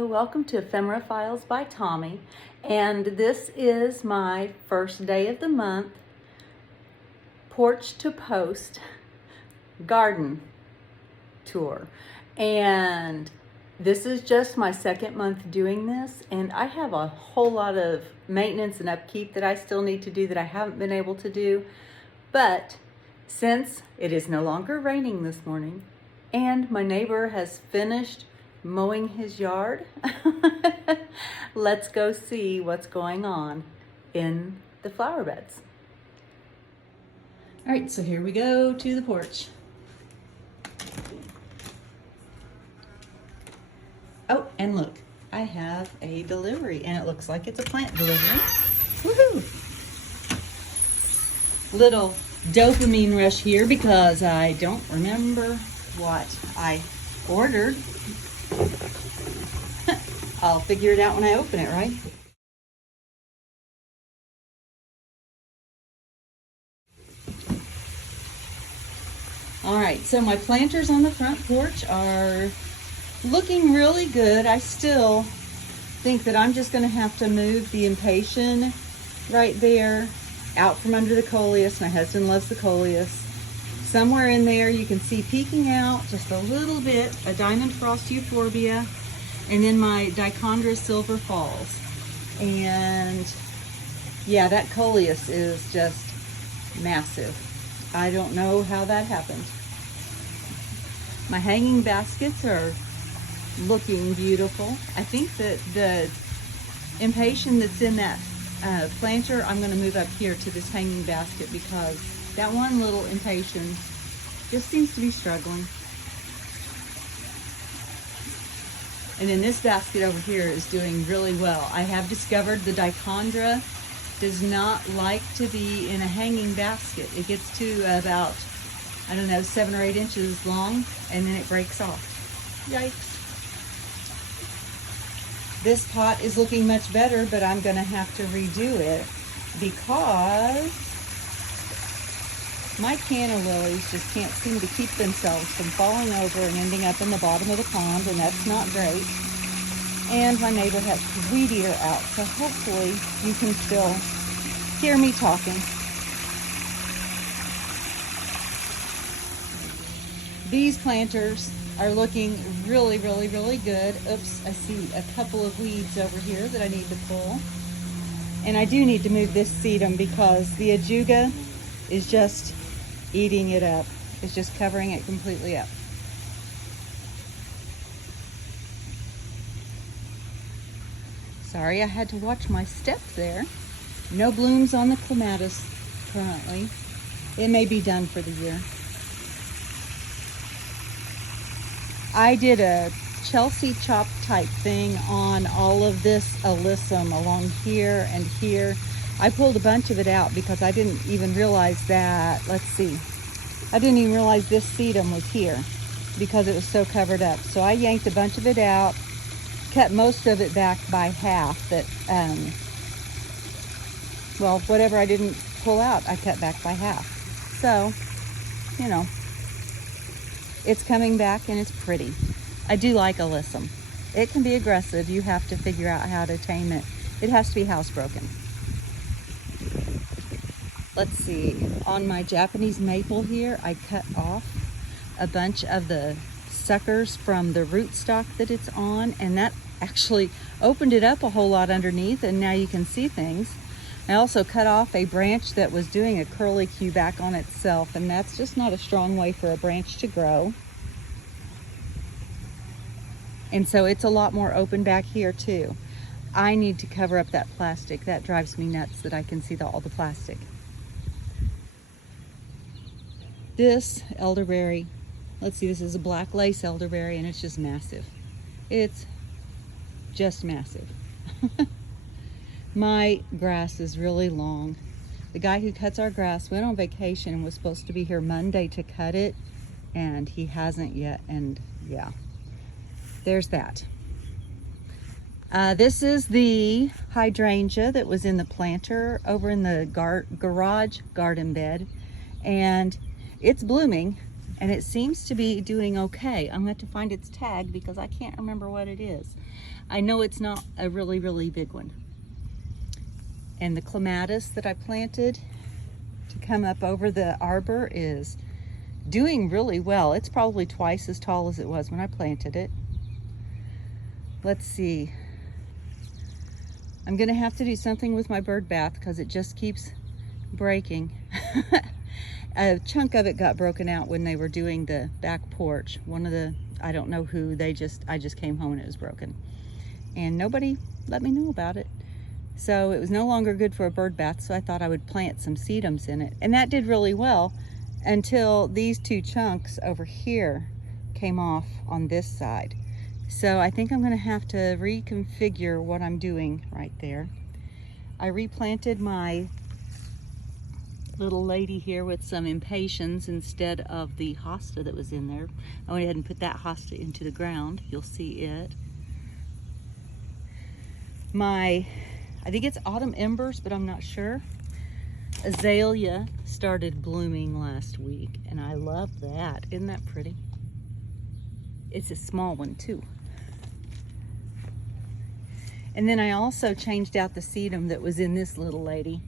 Hello, welcome to Ephemera Files by Tommy, and this is my first day of the month Porch to Post garden tour. And this is just my second month doing this, and I have a whole lot of maintenance and upkeep that I still need to do that I haven't been able to do. But since it is no longer raining this morning and my neighbor has finished mowing his yard, let's go see what's going on in the flower beds. All right, so here we go to the porch. Oh, and look, I have a delivery, and it looks like it's a plant delivery. Woohoo! Little dopamine rush here because I don't remember what I ordered. I'll figure it out when I open it, right? All right, so my planters on the front porch are looking really good. I still think that I'm just gonna have to move the impatient right there out from under the coleus. My husband loves the coleus. Somewhere in there you can see peeking out just a little bit a diamond frost euphorbia, and then my dichondra silver falls. And yeah, that coleus is just massive. I don't know how that happened. My hanging baskets are looking beautiful. I think that the impatient that's in that planter, I'm going to move up here to this hanging basket because that one little impatient just seems to be struggling. And then this basket over here is doing really well. I have discovered the dichondra does not like to be in a hanging basket. It gets to about, I don't know, 7 or 8 inches long, and then it breaks off. Yikes. This pot is looking much better, but I'm gonna have to redo it because my canna lilies just can't seem to keep themselves from falling over and ending up in the bottom of the pond, and that's not great. And my neighbor has the weed eater out, so hopefully you can still hear me talking. These planters are looking really, really, really good. Oops, I see a couple of weeds over here that I need to pull. And I do need to move this sedum because the ajuga is just eating it up. It's just covering it completely up. Sorry, I had to watch my step there. No blooms on the clematis currently. It may be done for the year. I did a Chelsea chop type thing on all of this alyssum along here and here. I pulled a bunch of it out because I didn't even realize that, let's see, I didn't even realize this sedum was here because it was so covered up. So I yanked a bunch of it out, cut most of it back by half. That, well, whatever I didn't pull out, I cut back by half. So, you know, it's coming back and it's pretty. I do like alyssum. It can be aggressive. You have to figure out how to tame it. It has to be housebroken. Let's see, on my Japanese maple here, I cut off a bunch of the suckers from the rootstock that it's on, and that actually opened it up a whole lot underneath, and now you can see things. I also cut off a branch that was doing a curlicue back on itself, and that's just not a strong way for a branch to grow. And so it's a lot more open back here too. I need to cover up that plastic. That drives me nuts that I can see all the plastic. This elderberry, let's see, this is a black lace elderberry, and it's just massive. It's just massive. My grass is really long. The guy who cuts our grass went on vacation and was supposed to be here Monday to cut it, and he hasn't yet, and yeah, there's that. This is the hydrangea that was in the planter over in the garage garden bed, and it's blooming, and it seems to be doing okay. I'm going to have to find its tag because I can't remember what it is. I know it's not a really big one. And the clematis that I planted to come up over the arbor is doing really well. It's probably twice as tall as it was when I planted it. Let's see. I'm gonna have to do something with my bird bath because it just keeps breaking. A chunk of it got broken out when they were doing the back porch. One of the, I don't know who, I just came home and it was broken. And nobody let me know about it. So it was no longer good for a bird bath, so I thought I would plant some sedums in it. And that did really well until these two chunks over here came off on this side. So I think I'm gonna have to reconfigure what I'm doing right there. I replanted my little lady here with some impatiens instead of the hosta that was in there. I went ahead and put that hosta into the ground. You'll see it. I think it's autumn embers, but I'm not sure. Azalea started blooming last week, and I love that. Isn't that pretty? It's a small one too. And then I also changed out the sedum that was in this little lady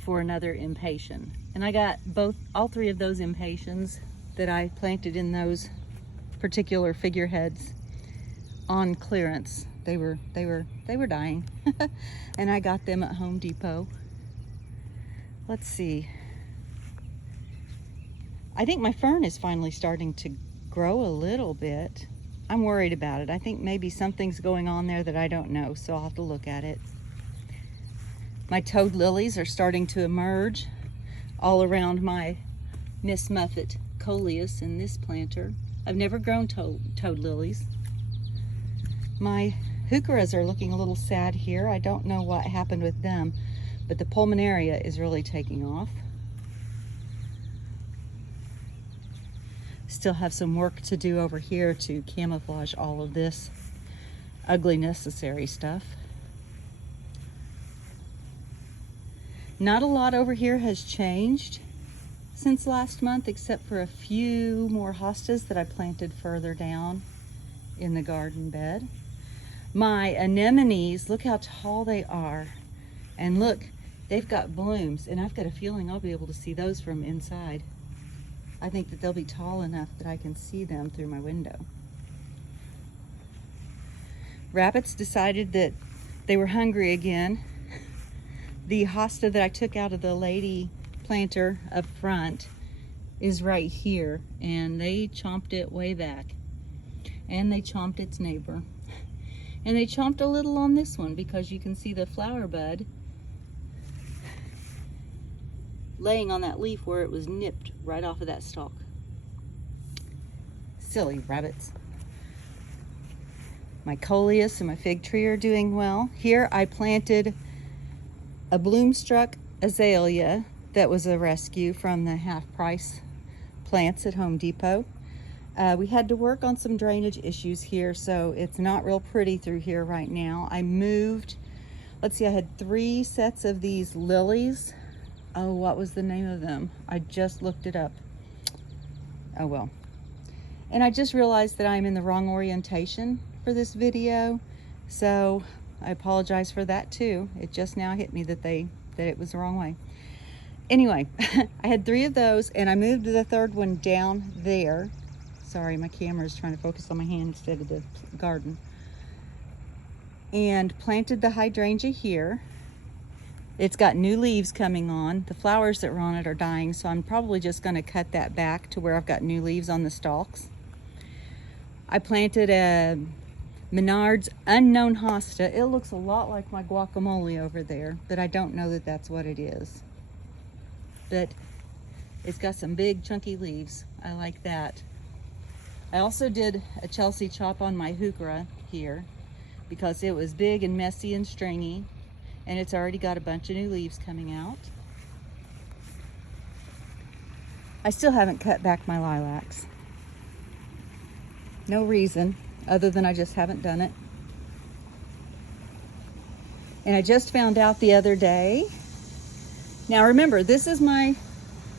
for another impatien. And I got all three of those impatiens that I planted in those particular figureheads on clearance. They were dying. And I got them at Home Depot. Let's see. I think my fern is finally starting to grow a little bit. I'm worried about it. I think maybe something's going on there that I don't know, so I'll have to look at it. My toad lilies are starting to emerge all around my Miss Muffet coleus in this planter. I've never grown toad lilies. My heucheras are looking a little sad here. I don't know what happened with them, but the pulmonaria is really taking off. Still have some work to do over here to camouflage all of this ugly necessary stuff. Not a lot over here has changed since last month, except for a few more hostas that I planted further down in the garden bed. My anemones, look how tall they are. And look, they've got blooms, and I've got a feeling I'll be able to see those from inside. I think that they'll be tall enough that I can see them through my window. Rabbits decided that they were hungry again. The hosta that I took out of the lady planter up front is right here, and they chomped it way back. And they chomped its neighbor. And they chomped a little on this one because you can see the flower bud laying on that leaf where it was nipped right off of that stalk. Silly rabbits. My coleus and my fig tree are doing well. Here I planted a bloom-struck azalea that was a rescue from the half-price plants at Home Depot. We had to work on some drainage issues here, so it's not real pretty through here right now. I moved, let's see, I had 3 sets of these lilies. Oh, what was the name of them? I just looked it up. Oh well. And I just realized that I'm in the wrong orientation for this video, so I apologize for that too. It just now hit me that it was the wrong way. Anyway, I had 3 of those, and I moved the 3rd one down there. Sorry, my camera is trying to focus on my hand instead of the garden. And planted the hydrangea here. It's got new leaves coming on. The flowers that were on it are dying, so I'm probably just going to cut that back to where I've got new leaves on the stalks. I planted a Menard's Unknown Hosta. It looks a lot like my guacamole over there, but I don't know that that's what it is. But it's got some big chunky leaves. I like that. I also did a Chelsea chop on my heuchera here because it was big and messy and stringy. And it's already got a bunch of new leaves coming out. I still haven't cut back my lilacs. No reason other than I just haven't done it. And I just found out the other day. Now remember, this is my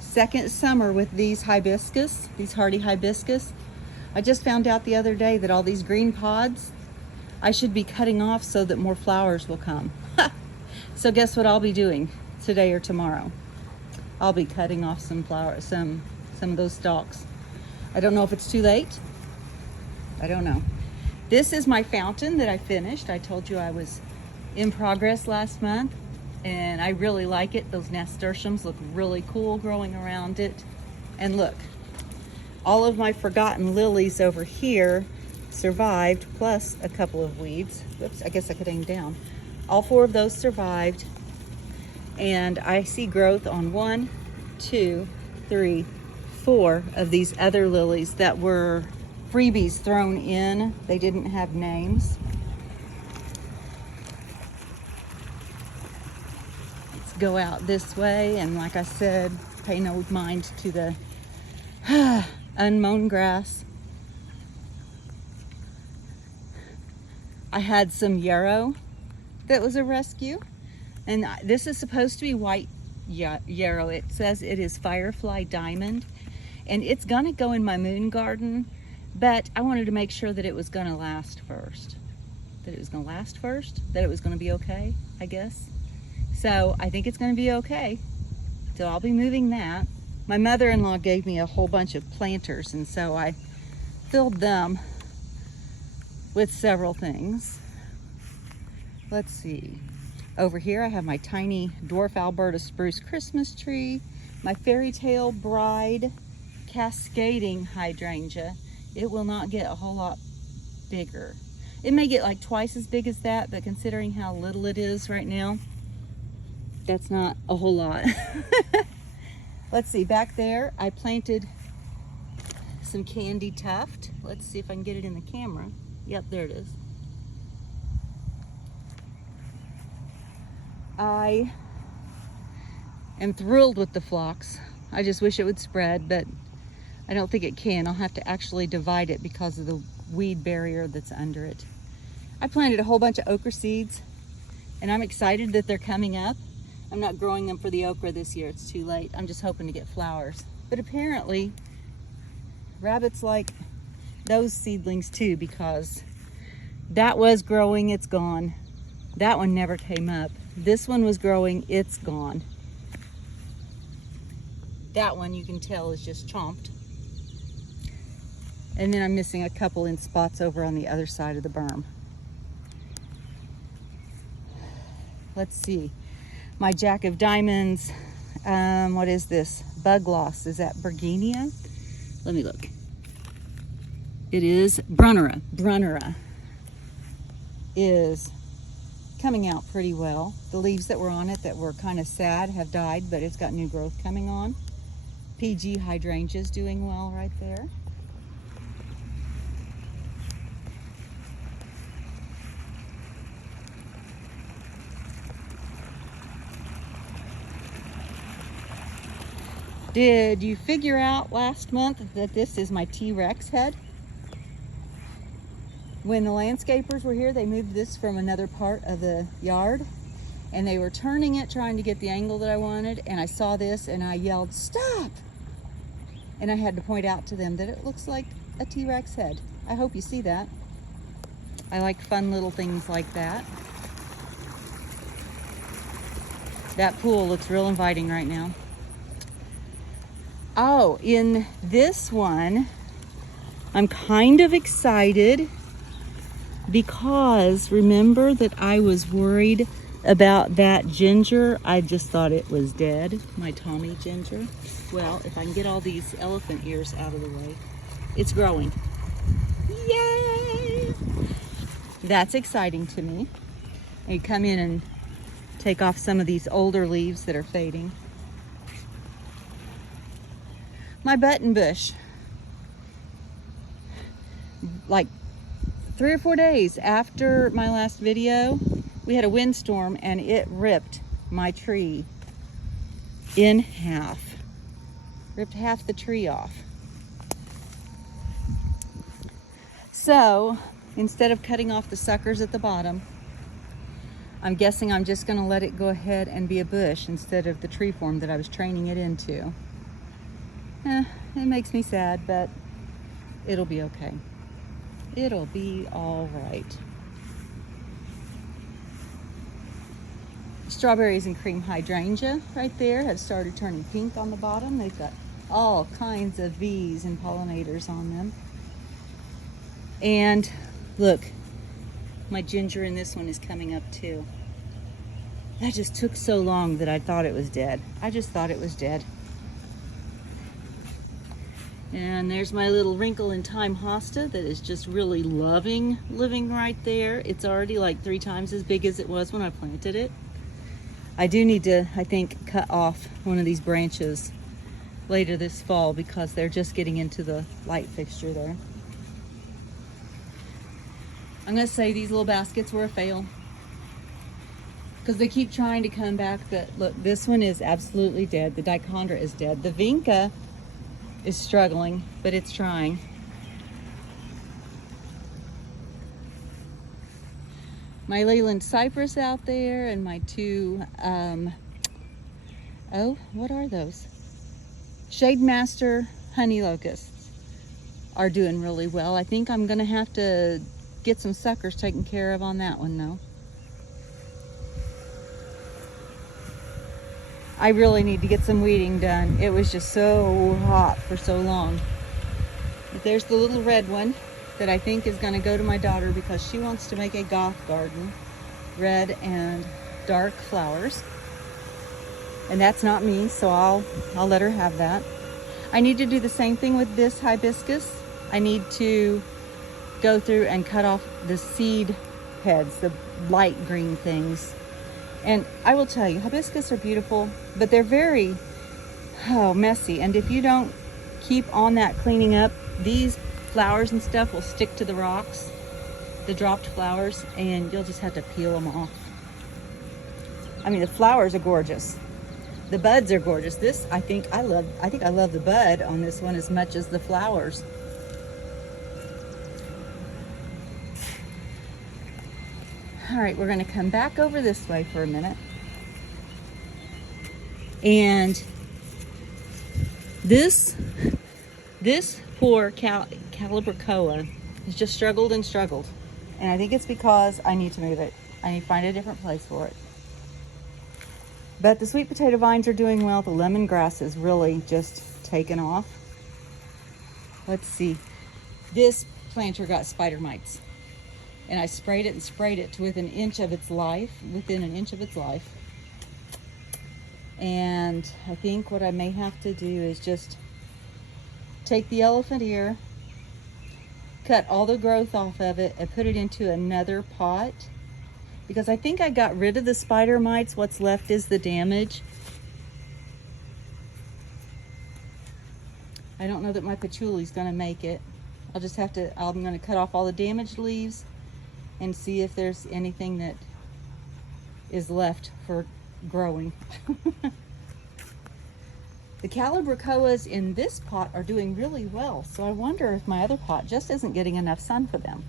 2nd summer with these hibiscus, these hardy hibiscus. I just found out the other day that all these green pods I should be cutting off so that more flowers will come. So guess what I'll be doing today or tomorrow? I'll be cutting off some flowers, some of those stalks. I don't know if it's too late. I don't know. This is my fountain that I finished. I told you I was in progress last month, and I really like it. Those nasturtiums look really cool growing around it. And look, all of my forgotten lilies over here survived, plus a couple of weeds. Whoops, I guess I could aim down. All 4 of those survived, and I see growth on 1, 2, 3, 4 of these other lilies that were freebies thrown in. They didn't have names. Let's go out this way, and like I said, pay no mind to the unmown grass. I had some yarrow that was a rescue, and this is supposed to be white yarrow. It says it is Firefly Diamond, and it's gonna go in my moon garden, but I wanted to make sure that it was gonna last first. That it was gonna last first, that it was gonna be okay, I guess. So I think it's gonna be okay. So I'll be moving that. My mother-in-law gave me a whole bunch of planters, and so I filled them with several things. Let's see. Over here I have my tiny dwarf Alberta spruce Christmas tree, my fairy tale bride cascading hydrangea. It will not get a whole lot bigger. It may get like twice as big as that, but considering how little it is right now, that's not a whole lot. Let's see, back there I planted some candy tuft. Let's see if I can get it in the camera. Yep, there it is. I am thrilled with the phlox. I just wish it would spread, but I don't think it can. I'll have to actually divide it because of the weed barrier that's under it. I planted a whole bunch of okra seeds, and I'm excited that they're coming up. I'm not growing them for the okra this year. It's too late. I'm just hoping to get flowers. But apparently, rabbits like those seedlings too, because that was growing, it's gone. That one never came up. This one was growing, it's gone. That one you can tell is just chomped. And then I'm missing a couple in spots over on the other side of the berm. Let's see. My Jack of Diamonds, what is this? Bug loss, is that Bergenia? Let me look. It is Brunnera. Brunnera is coming out pretty well. The leaves that were on it that were kind of sad have died, but it's got new growth coming on. PG hydrangea is doing well right there. Did you figure out last month that this is my T-Rex head? When the landscapers were here, they moved this from another part of the yard, and they were turning it, trying to get the angle that I wanted, and I saw this and I yelled, "Stop!" And I had to point out to them that it looks like a T-Rex head. I hope you see that. I like fun little things like that. That pool looks real inviting right now. Oh, in this one, I'm kind of excited because remember that I was worried about that ginger. I just thought it was dead, my Tommy ginger. Well, if I can get all these elephant ears out of the way, it's growing. Yay! That's exciting to me. I come in and take off some of these older leaves that are fading. My button bush, like 3 or 4 days after my last video, we had a windstorm and it ripped my tree in half. Ripped half the tree off. So instead of cutting off the suckers at the bottom, I'm guessing I'm just gonna let it go ahead and be a bush instead of the tree form that I was training it into. It makes me sad, but it'll be okay. It'll be all right. strawberries and cream hydrangea right there have started turning pink on the bottom. They've got all kinds of bees and pollinators on them. And look, my ginger in this one is coming up too. That just took so long that I thought it was dead. I just thought it was dead. And there's my little wrinkle in time hosta that is just really loving living right there. It's already like 3 times as big as it was when I planted it. I do need to, I think, cut off one of these branches later this fall because they're just getting into the light fixture there. I'm gonna say these little baskets were a fail because they keep trying to come back, but look, this one is absolutely dead. The dichondra is dead. The vinca is struggling, but it's trying. My Leyland cypress out there and my 2, oh, what are those? Shade Master honey locusts are doing really well. I think I'm gonna have to get some suckers taken care of on that one though. I really need to get some weeding done. It was just so hot for so long. But there's the little red one that I think is going to go to my daughter because she wants to make a goth garden, red and dark flowers. And that's not me, so I'll let her have that. I need to do the same thing with this hibiscus. I need to go through and cut off the seed heads, the light green things. And I will tell you, hibiscus are beautiful, but they're very messy. And if you don't keep on that cleaning up, these flowers and stuff will stick to the rocks, the dropped flowers, and you'll just have to peel them off. I mean, the flowers are gorgeous. The buds are gorgeous. This, I think I love the bud on this one as much as the flowers. All right, we're gonna come back over this way for a minute. And this poor calibrachoa has just struggled and struggled. And I think it's because I need to move it. I need to find a different place for it. But the sweet potato vines are doing well. The lemongrass is really just taken off. Let's see. This planter got spider mites. And I sprayed it to within an inch of its life. And I think what I may have to do is just take the elephant ear, cut all the growth off of it, and put it into another pot. Because I think I got rid of the spider mites. What's left is the damage. I don't know that my patchouli is gonna make it. I'm gonna cut off all the damaged leaves and see if there's anything that is left for growing. The calibrachoas in this pot are doing really well, so I wonder if my other pot just isn't getting enough sun for them.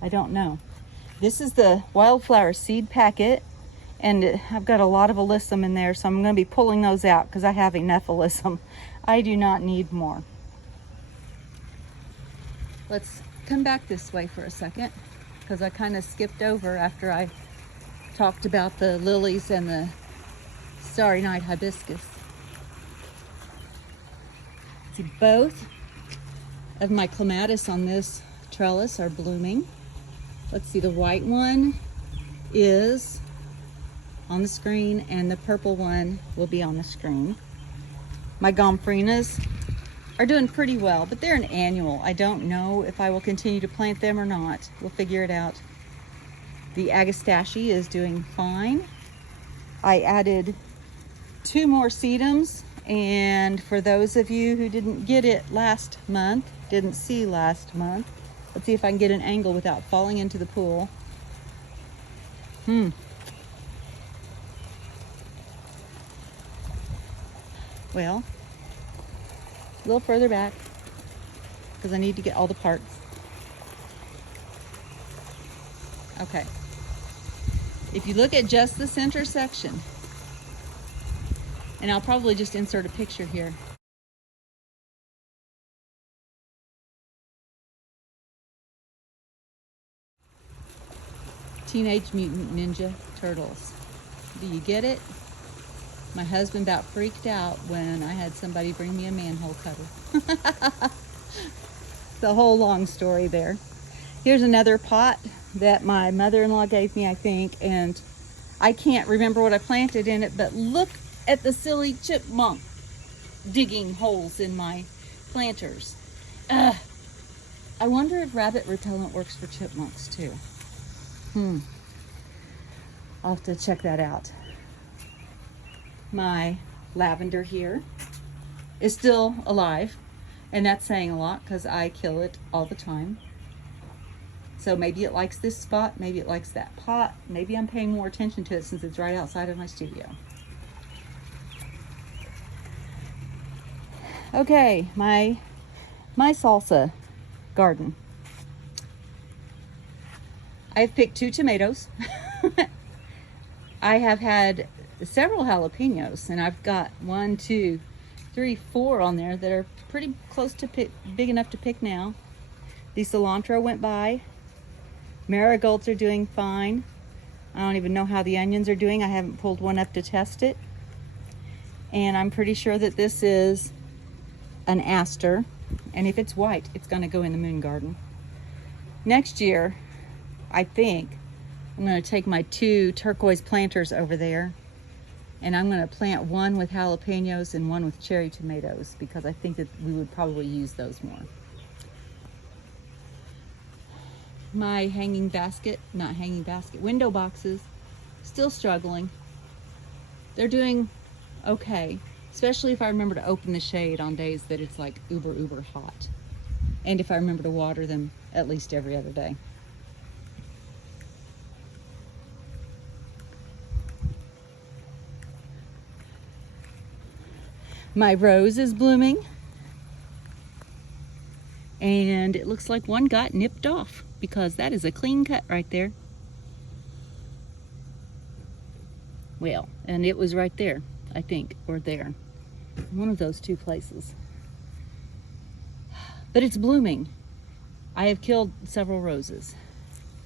I don't know. This is the wildflower seed packet, and I've got a lot of alyssum in there, so I'm going to be pulling those out because I have enough alyssum. I do not need more. Let's come back this way for a second, because I kind of skipped over after I talked about the lilies and the starry night hibiscus. See, both of my clematis on this trellis are blooming. Let's see, the white one is on the screen and the purple one will be on the screen. My gomphrenias are doing pretty well, but they're an annual. I don't know if I will continue to plant them or not. We'll figure it out. The agastache is doing fine. I added 2 more sedums, and for those of you who didn't get it last month, didn't see last month, let's see if I can get an angle without falling into the pool. Well, a little further back because I need to get all the parts. Okay. If you look at just the center section, and I'll probably just insert a picture here. Teenage Mutant Ninja Turtles. Do you get it? My husband about freaked out when I had somebody bring me a manhole cutter. The whole long story there. Here's another pot that my mother-in-law gave me, I think, and I can't remember what I planted in it, but look at the silly chipmunk digging holes in my planters. I wonder if rabbit repellent works for chipmunks too. I'll have to check that out. My lavender here is still alive, and that's saying a lot because I kill it all the time. So maybe it likes this spot, maybe it likes that pot, maybe I'm paying more attention to it since it's right outside of my studio. Okay, my salsa garden. I've picked 2 tomatoes. I have had several jalapenos, and I've got 1, 2, 3, 4 on there that are pretty close to big enough to pick now. The cilantro went by. Marigolds are doing fine. I don't even know how the onions are doing. I haven't pulled one up to test it. And I'm pretty sure that this is an aster. And if it's white, it's gonna go in the moon garden. Next year, I think, I'm gonna take my 2 turquoise planters over there, and I'm gonna plant one with jalapenos and one with cherry tomatoes, because I think that we would probably use those more. My window boxes, still struggling. They're doing okay, especially if I remember to open the shade on days that it's like uber hot, and if I remember to water them at least every other day. My rose is blooming, and it looks like one got nipped off, because that is a clean cut right there. Well, and it was right there, I think, or there. One of those 2 places. But it's blooming. I have killed several roses,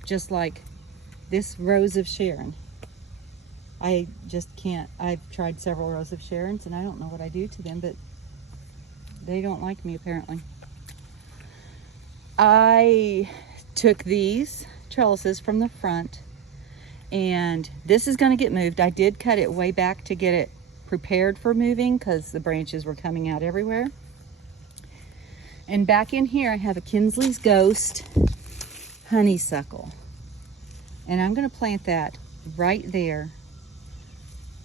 just like this rose of Sharon. I just can't. I've tried several rows of Sharons, and I don't know what I do to them, but they don't like me apparently. I took these trellises from the front, and this is going to get moved. I did cut it way back to get it prepared for moving because the branches were coming out everywhere. And back in here I have a Kinsley's Ghost honeysuckle, and I'm going to plant that right there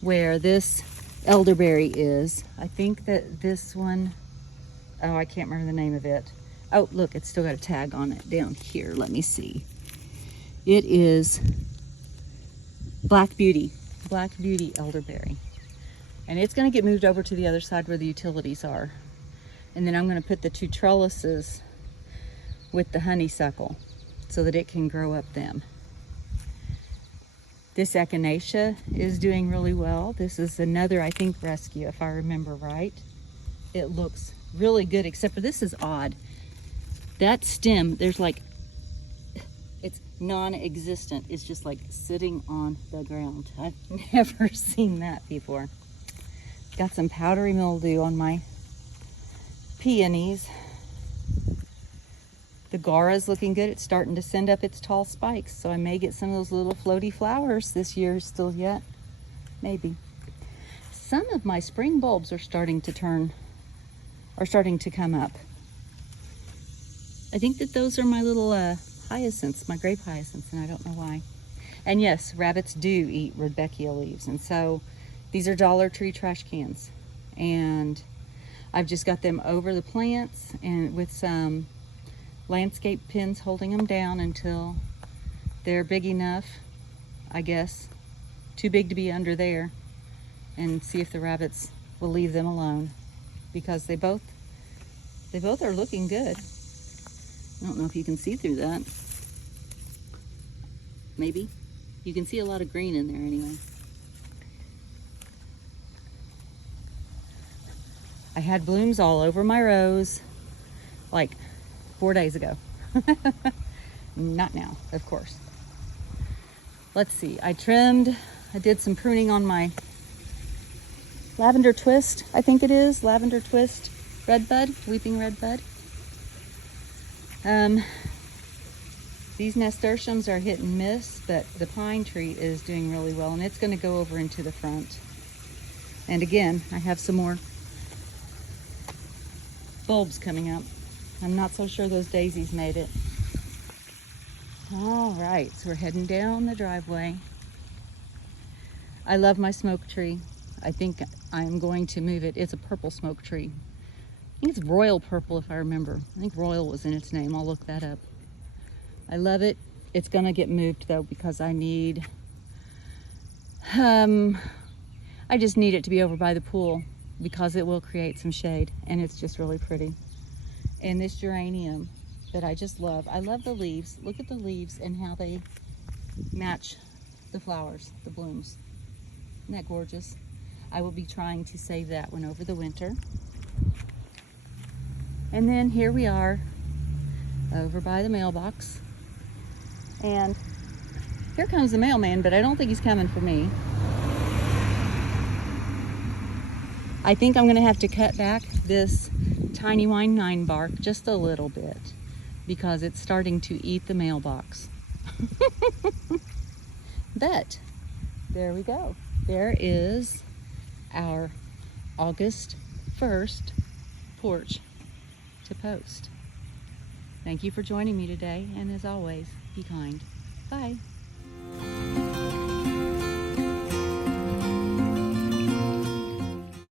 where this elderberry is. I think that this one, oh, I can't remember the name of it. Oh, look, it's still got a tag on it down here. Let me see. It is Black Beauty elderberry. And it's going to get moved over to the other side where the utilities are. And then I'm going to put the 2 trellises with the honeysuckle so that it can grow up them. This echinacea is doing really well. This is another, I think, rescue, if I remember right. It looks really good, except for this is odd. That stem, there's like, it's non-existent. It's just like sitting on the ground. I've never seen that before. Got some powdery mildew on my peonies. The Gara's looking good. It's starting to send up its tall spikes, so I may get some of those little floaty flowers this year still yet. Maybe. Some of my spring bulbs are starting to come up. I think that those are my little hyacinths, my grape hyacinths, and I don't know why. And yes, rabbits do eat rudbeckia leaves, and so these are Dollar Tree trash cans. And I've just got them over the plants and with some landscape pins holding them down until they're big enough, I guess, too big to be under there, and see if the rabbits will leave them alone, because they both are looking good. I don't know if you can see through that. Maybe. You can see a lot of green in there anyway. I had blooms all over my rose like 4 days ago. Not now, of course. Let's see, I trimmed I did some pruning on my lavender twist, I think it is, lavender twist redbud, weeping redbud. These nasturtiums are hit and miss, but the pine tree is doing really well, and it's going to go over into the front. And again, I have some more bulbs coming up. I'm not so sure those daisies made it. All right, so we're heading down the driveway. I love my smoke tree. I think I'm going to move it. It's a purple smoke tree. I think it's royal purple if I remember. I think royal was in its name. I'll look that up. I love it. It's gonna get moved though because I need, I just need it to be over by the pool because it will create some shade, and it's just really pretty. And this geranium that I just love. I love the leaves. Look at the leaves and how they match the flowers, the blooms. Isn't that gorgeous? I will be trying to save that one over the winter. And then here we are over by the mailbox. And here comes the mailman, but I don't think he's coming for me. I think I'm gonna have to cut back this tiny wine 9 bark just a little bit because it's starting to eat the mailbox. But there we go. There is our August 1st porch to post. Thank you for joining me today, and as always, be kind. Bye.